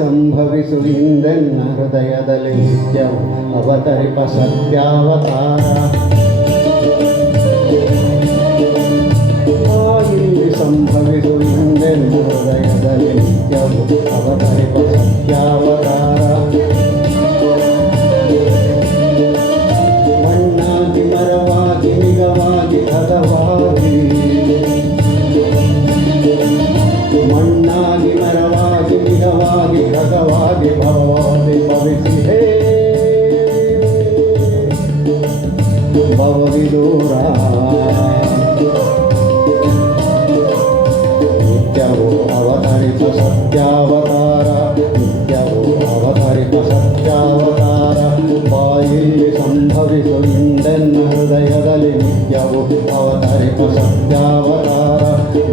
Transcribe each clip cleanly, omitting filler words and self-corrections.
ಸಂಭವಿಸು ಇಂದೆನ್ನ ಹೃದಯದಲ್ಲಿ ನಿತ್ಯವು ಅವತರಿಪ ಸತ್ಯಾವತಾರ. ಇಲ್ಲಿ ಸಂಭವಿಸು ಇಂದೆನ್ನ ಹೃದಯದಲ್ಲಿ ನಿತ್ಯವು ಅವತರಿಪ ಸತ್ಯಾವತಾರ. ಮಣ್ಣಾಗಿ ಮರವಾಗಿ ನಿಗವಾಗಿ ಹದವಾಗಿ, ಮಣ್ಣಾಗಿ ಮರವಾಗಿ ನಿಗವಾಗಿ ಹದವಾಗಿ ಭವವಾಗಿ ಭವಿಸಿ ಹೇ ಭವವಿದೂರ. ನಿತ್ಯವೂ ಅವತರಿತ ಸತ್ಯಾವತಾರ, ನಿತ್ಯವೂ ಅವತರಿತ ಸತ್ಯಾವತಾರ. ಬಾಯಲ್ಲಿ ಸಂಭವಿಸು ಇಂದೆನ್ನ ಹೃದಯದಲ್ಲಿ ನಿತ್ಯವೂ ಅವತರಿತ ಸತ್ಯಾವತಾರ.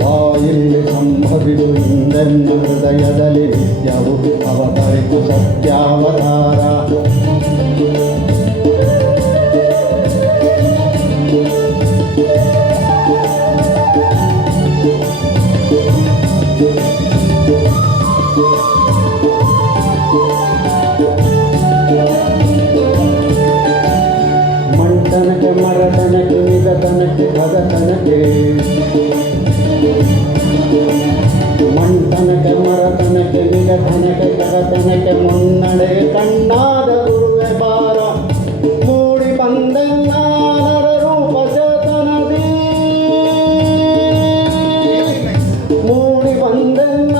ಬಾಯಲ್ಲಿ ಸಂಭವಿಸು ಇಂದೆನ್ನ ಹೃದಯದಲ್ಲಿ ನಿತ್ಯವೂ ಅವತರಿತ ಸತ್ಯಾವತಾರ. ಮಂಟನಕ್ಕೆ ಮರತನಕ್ಕೆ ನಿಗತನಕ್ಕೆ ಭಗತನಕ್ಕೆ, ಮಂಟನಕ್ಕೆ ಮರತನಕ್ಕೆ ನಿಗತನಕ್ಕೆ ಭಗತನಕ್ಕೆ ಮುನ್ನಡೆ ಕಣ್ಣಾದ ಗುರುವೆ ಬಾರ. ಮೂಡಿ ಬಂದೆಲ್ಲ ನರರೂಪ ಚೇತನದಿ, ಮೂಡಿ ಬಂದೆಲ್ಲ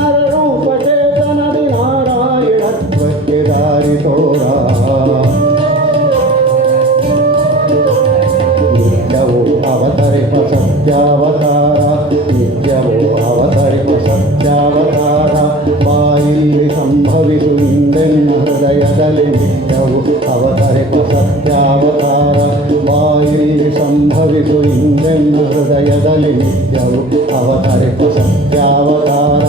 ನರರೂಪ ಚೇತನದಿ. ನಾರಾಯಣತ್ವಕ್ಕೆ ದಾರಿ ತೋರ. ನಿತ್ಯವೂ ಅವತರಿಪ ಸತ್ಯಾವತಾರ, ನಿತ್ಯವೂ ಅವತರಿಪ ಸತ್ಯಾವತಾರ. ಬಾಯಲ್ಲಿ ಸಂಭವಿಸು ಇಂದೆನ್ನ ಹೃದಯದಲ್ಲಿ ನಿತ್ಯವೂ ಅವತರಿಪ ಸತ್ಯಾವತಾರ. ಬಾಯಲ್ಲಿ ಸಂಭವಿಸು ಇಂದೆನ್ನ ಹೃದಯದಲ್ಲಿ ನಿತ್ಯವೂ ಅವತರಿಪ ಸತ್ಯಾವತಾರ.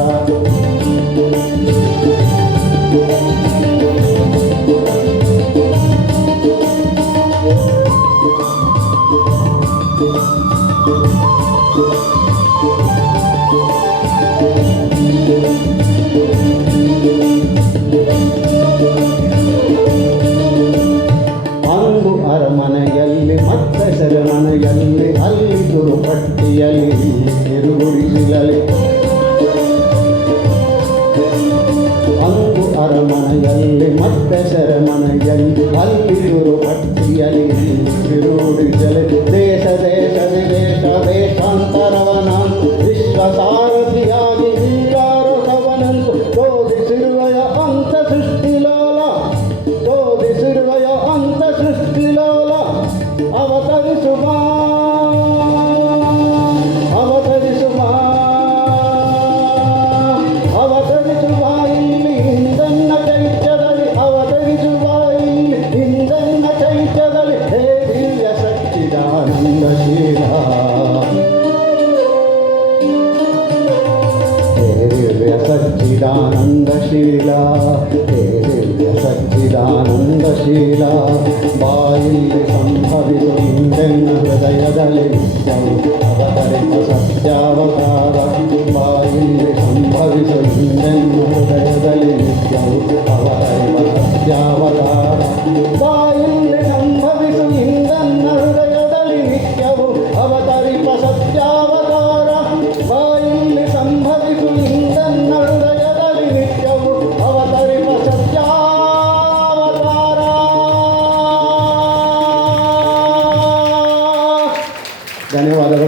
ಅಂದು ಅರಮನೆಯಲ್ಲಿ ಮತ್ತೆ ಸೆರೆಮನೆಯಲ್ಲಿ, ಅಲ್ಲಿ ಗುರುಪಟ್ಟಿಯಲ್ಲಿ ತಿರುಗುಡಿಸಿಲಲಿ. ಅಂದು ಅರಮನೆಯಲ್ಲಿ ಮತ್ತೆ ಸೆರೆಮನೆಯಲ್ಲಿ, ಅಲ್ಲಿ ಗುರುಪಟ್ಟಿಯಲ್ಲಿ ತಿರುಗುಡಿಸಲಿ. ದೇಶ ದೇಶ ವಿದೇಶ ದೇಶಾಂತರವನಂತು ವಿಶ್ವಸಾರಥಿಯಾಗಿ ವೀರಾರಥವನಂತು ತೋರಿಸಿರುವೆಯ ಅಂತ ಸೃಷ್ಟಿಲೋಲ, ತೋರಿಸಿರುವೆಯ ಅಂತ ಸೃಷ್ಟಿಲೋಲ. ಅವತರಿಸುವ ಅವತರಿಸುವ ಅವತರಿಸುವ ಇಲ್ಲಿ ಹಿಂದೆನ್ನ ಚೈತ್ಯದಲ್ಲಿ, ಅವತರಿಸುವ ಇಲ್ಲಿ ಹಿಂದೆನ್ನ ಚೈತ್ಯದಲ್ಲಿ. ಹೇ ದಿವ್ಯ ಸಚ್ಚಿದಾನಂದಶೀಲ, ಹೇ ದಿವ್ಯ ಸಚ್ಚಿದಾನಂದಶೀಲ, ಹೇ ದಿವ್ಯ ಸಚ್ಚಿದಾನಂದಶೀಲ. ಬಾಯಲ್ಲಿ ಸಂಭವಿಸು ಇಂದೆನ್ನ ಹೃದಯದಲ್ಲಿ ನಿತ್ಯವೂ ಅವತರಿತ ಸತ್ಯಾವತಾರ. ಬಾಯಲ್ಲಿ ಸಂಭವಿಸು ಇಂದೆನ್ನ ಹೃದಯದಲ್ಲಿ ನಿತ್ಯವೂ ಅವತರಿತ ಸತ್ಯಾವತಾರ. ಬಾಯಲ್ಲಿ ಸಂಭವಿಸು ಇಂದೆನ್ನ ಹೃದಯದಲ್ಲಿ ನಿತ್ಯವೂ ಅವತರಿತ ಸತ್ಯಾವತಾರ. ಬಾಯಲ್ಲಿ ಸಂಭವಿಸು ಇಂದೆನ್ನ ಹೃದಯದಲ್ಲಿ ನಿತ್ಯವೂ ಅವತರಿತ ಸತ್ಯಾವತಾರ. ಧನ್ಯವಾದಗಳು.